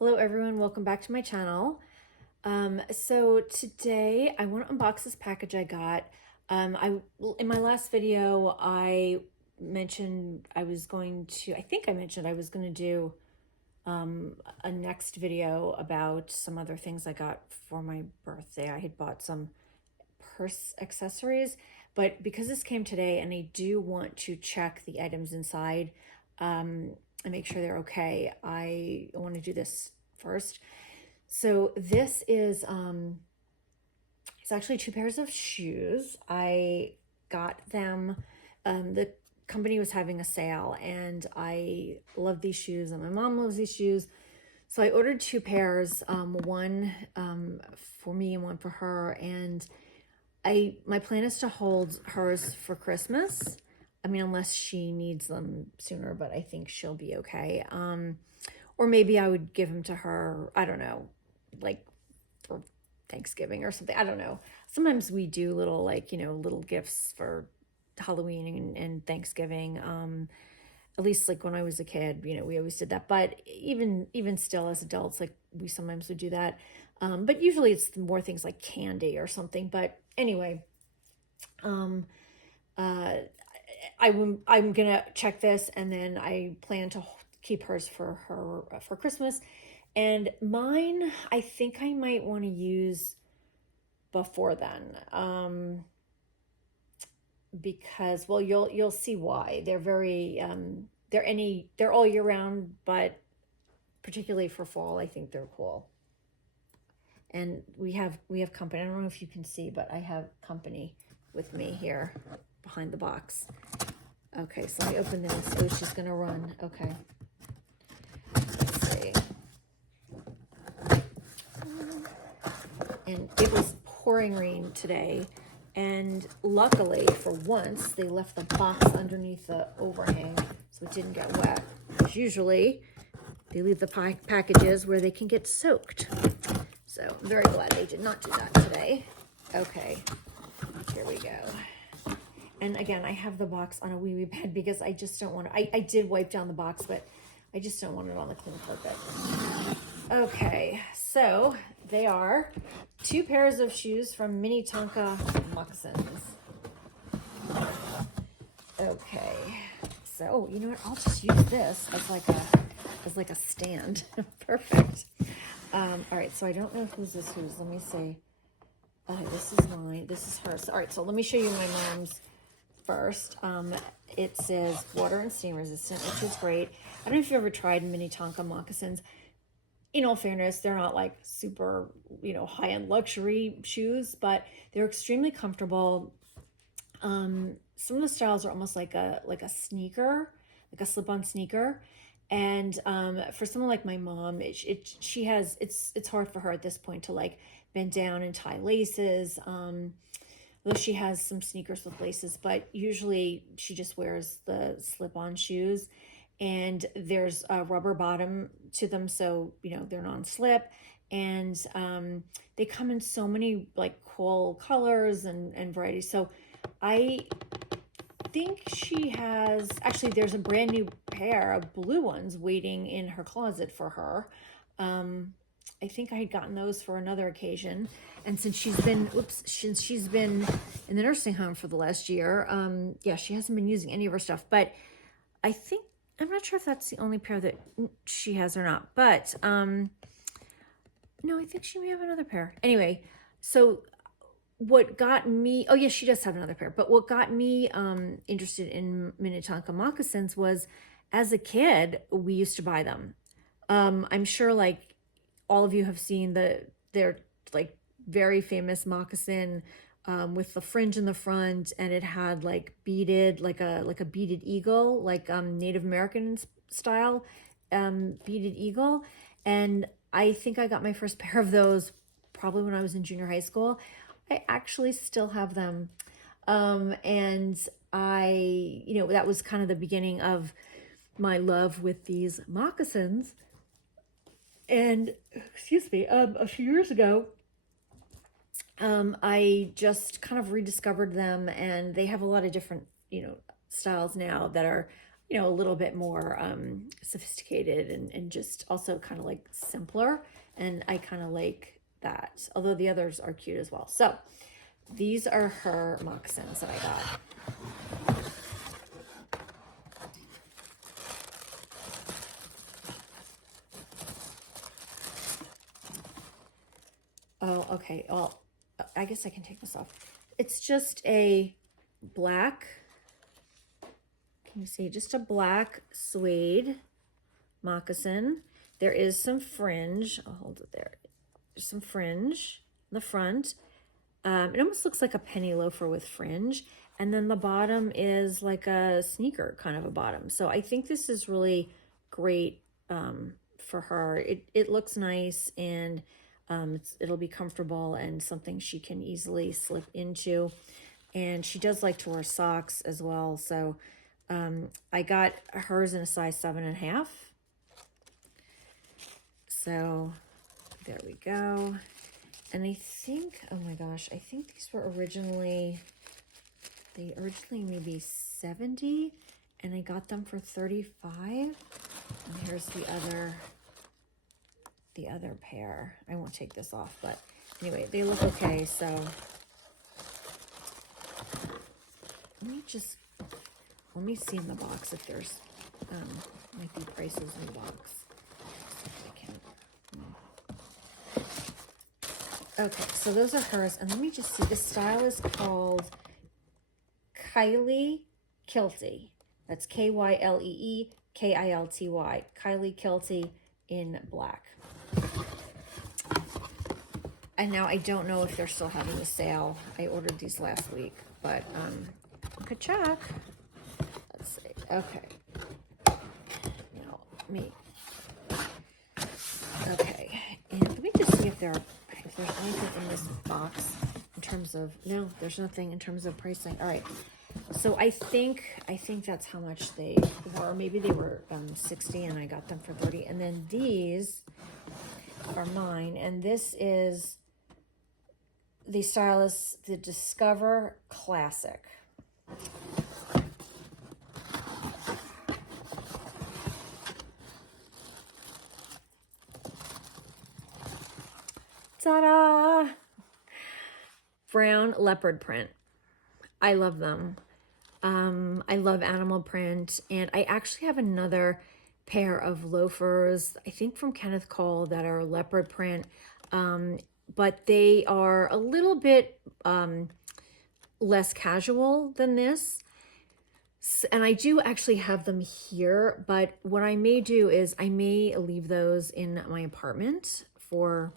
Hello everyone, welcome back to my channel. So today I want to unbox this package I got. In my last video I mentioned I think I mentioned I was going to do a next video about some other things I got for my birthday. I had bought some purse accessories, but because this came today and I do want to check the items inside, and make sure they're okay, I want to do this first. So this is it's actually two pairs of shoes. I got them, the company was having a sale and I love these shoes and my mom loves these shoes. So I ordered two pairs, one for me and one for her. And my plan is to hold hers for Christmas. I mean, unless she needs them sooner, but I think she'll be okay. Or maybe I would give them to her, I don't know, like for Thanksgiving or something. I don't know. Sometimes we do little, like, little gifts for Halloween and Thanksgiving. At least like when I was a kid, we always did that. But even still as adults, like we sometimes would do that. But usually it's more things like candy or something. But anyway, I'm gonna check this, and then I plan to keep hers for Christmas. And mine, I think I might want to use before then, because, well, you'll see why. They're very they're all year round, but particularly for fall, I think they're cool. And we have company. I don't know if you can see, but I have company with me here behind the box. Okay, so let me open this. Oh, she's gonna run. Okay. Let's see. And it was pouring rain today, and luckily for once they left the box underneath the overhang so it didn't get wet. Because usually they leave the packages where they can get soaked. So I'm very glad they did not do that today. Okay, here we go. And again, I have the box on a wee bed because I just don't want to, I did wipe down the box, but I just don't want it on the clean carpet. Okay, so they are two pairs of shoes from Minnetonka Moccasins. Okay, so you know what? I'll just use this as like a stand. Perfect. All right, so I don't know whose this is. Let me see. This is mine. This is hers. All right, so let me show you my mom's first. It says water and steam resistant, which is great. I don't know if you've ever tried Minnetonka moccasins. In all fairness, they're not like super, high-end luxury shoes, but they're extremely comfortable. Some of the styles are almost like a sneaker, like a slip-on sneaker. And for someone like my mom, it's hard for her at this point to like bend down and tie laces. Though she has some sneakers with laces, but usually she just wears the slip-on shoes. And there's a rubber bottom to them, so they're non-slip. And they come in so many like cool colors and varieties. So I think she has, actually there's a brand new pair of blue ones waiting in her closet for her. I think I had gotten those for another occasion. And since she's been in the nursing home for the last year, yeah, she hasn't been using any of her stuff. But I'm not sure if that's the only pair that she has or not. But no, I think she may have another pair. Anyway, so what got me, oh yes, she does have another pair, but what got me interested in Minnetonka moccasins was, as a kid, we used to buy them. I'm sure like all of you have seen they're like very famous moccasin with the fringe in the front, and it had like beaded, like a beaded eagle, like Native American style beaded eagle. And I think I got my first pair of those probably when I was in junior high school. I actually still have them. And that was kind of the beginning of my love with these moccasins. And excuse me, a few years ago, I just kind of rediscovered them, and they have a lot of different, styles now that are you know, a little bit more sophisticated and just also kind of like simpler. And I kind of like that, although the others are cute as well. So these are her moccasins that I got. Oh, okay. Well, I guess I can take this off. It's just a black, can you see? Just a black suede moccasin. There is some fringe. I'll hold it there. There's some fringe in the front. It almost looks like a penny loafer with fringe. And then the bottom is like a sneaker kind of a bottom. So I think this is really great for her. It looks nice, and it'll be comfortable and something she can easily slip into. And she does like to wear socks as well. So I got hers in a size 7.5. So there we go. And I think, oh my gosh, I think these were originally, they originally maybe 70, and I got them for 35. And here's the other pair. I won't take this off, but anyway, they look okay. So let me see in the box if there's might be prices in the box. Okay, so those are hers. And let me just see. This style is called Kylie Kilty. That's Kylee Kilty. Kylie Kilty in black. And now I don't know if they're still having the sale. I ordered these last week, but could check. Let's see. Okay. Now, me. Okay. And let me just see if there's anything in this box in terms of, no, there's nothing in terms of pricing. All right. So I think that's how much they were. Maybe they were 60 and I got them for 30. And then these are mine. And this is the style is the Discover Classic. Ta-da! Brown leopard print. I love them. I love animal print, and I actually have another pair of loafers, I think from Kenneth Cole, that are leopard print, but they are a little bit less casual than this. And I do actually have them here, but what I may do is I may leave those in my apartment for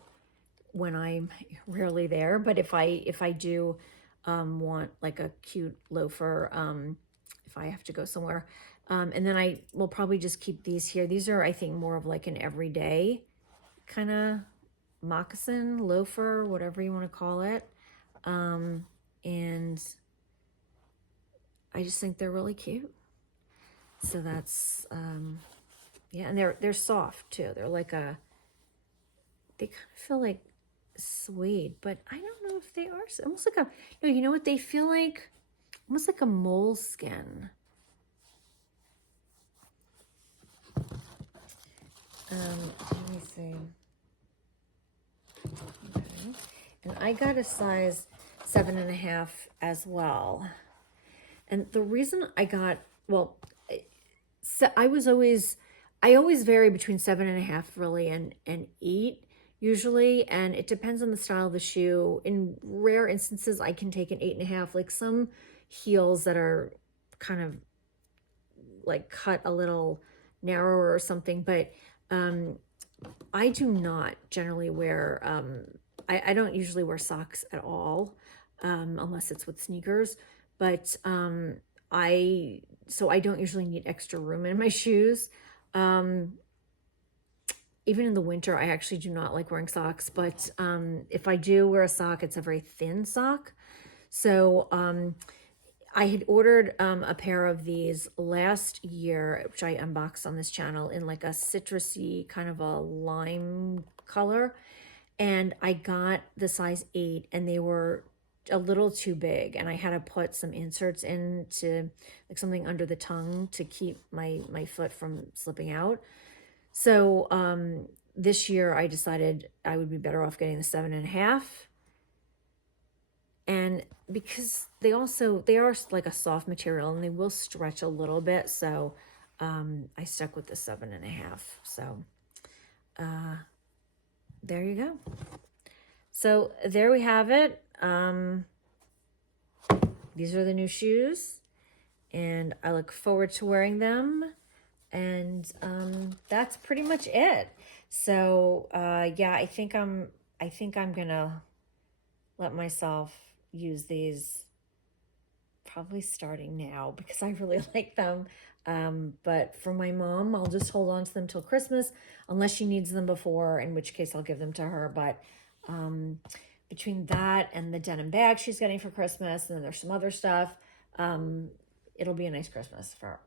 when I'm rarely there. But if I do want like a cute loafer, if I have to go somewhere, and then I will probably just keep these here. These are, I think, more of like an everyday kind of moccasin, loafer, whatever you want to call it. And I just think they're really cute. So that's, yeah, and they're soft too. They're like they kind of feel like suede, but I don't know if they are. Almost like no, you know what? They feel like, almost like a moleskin. Let me see. Okay. And I got a size 7.5 as well. And the reason I got, well, so I always vary between 7.5 really and 8 usually, and it depends on the style of the shoe. In rare instances, I can take an 8.5, like some heels that are kind of like cut a little narrower or something, but I do not generally wear, I don't usually wear socks at all, unless it's with sneakers, but so I don't usually need extra room in my shoes. Even in the winter, I actually do not like wearing socks, but if I do wear a sock, it's a very thin sock. So I had ordered a pair of these last year, which I unboxed on this channel, in like a citrusy kind of a lime color. And I got the size 8, and they were a little too big, and I had to put some inserts into like something under the tongue to keep my foot from slipping out. So this year I decided I would be better off getting the 7.5. And because they are like a soft material and they will stretch a little bit, so I stuck with the 7.5. So there you go. So there we have it. These are the new shoes, and I look forward to wearing them. And that's pretty much it. So yeah, I think I'm gonna let myself use these probably starting now because I really like them. But for my mom, I'll just hold on to them till Christmas unless she needs them before, in which case I'll give them to her. But between that and the denim bag she's getting for Christmas, and then there's some other stuff, it'll be a nice Christmas for her.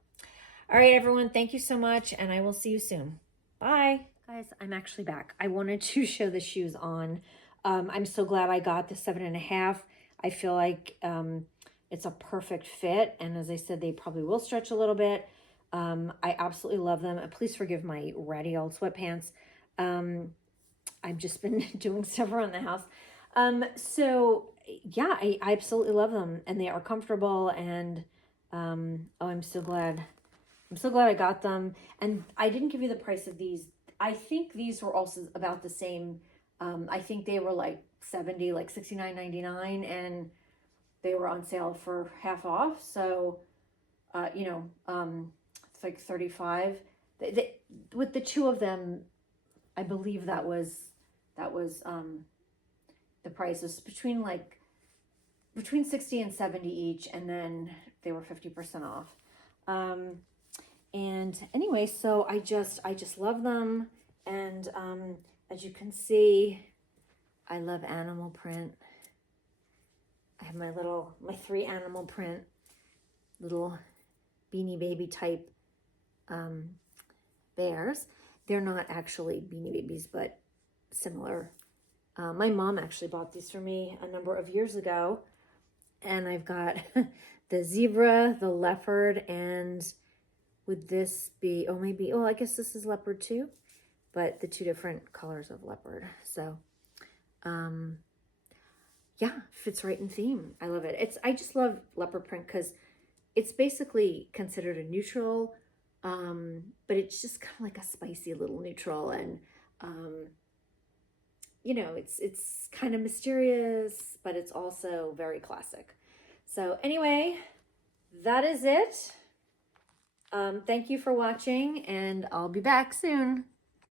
All right, everyone, thank you so much, and I will see you soon. Bye. Guys, I'm actually back. I wanted to show the shoes on. I'm so glad I got the 7.5. I feel like it's a perfect fit, and as I said, they probably will stretch a little bit. I absolutely love them. Please forgive my ratty old sweatpants. I've just been doing stuff around the house. So yeah, I absolutely love them, and they are comfortable, and oh, I'm so glad I got them. And I didn't give you the price of these. I think these were also about the same. I think they were like 70, like $69.99, and they were on sale for half off. So, you know, it's like 35. With the two of them, I believe that was the price was between 60 and 70 each, and then they were 50% off. And anyway, so I just love them. And as you can see, I love animal print. I have my 3 animal print little Beanie Baby type bears. They're not actually Beanie Babies, but similar. My mom actually bought these for me a number of years ago. And I've got the zebra, the leopard, and would this be, I guess this is leopard too, but the 2 different colors of leopard. So, yeah, fits right in theme. I love it. I just love leopard print because it's basically considered a neutral, but it's just kind of like a spicy little neutral, and you know, it's kind of mysterious, but it's also very classic. So anyway, that is it. Thank you for watching, and I'll be back soon.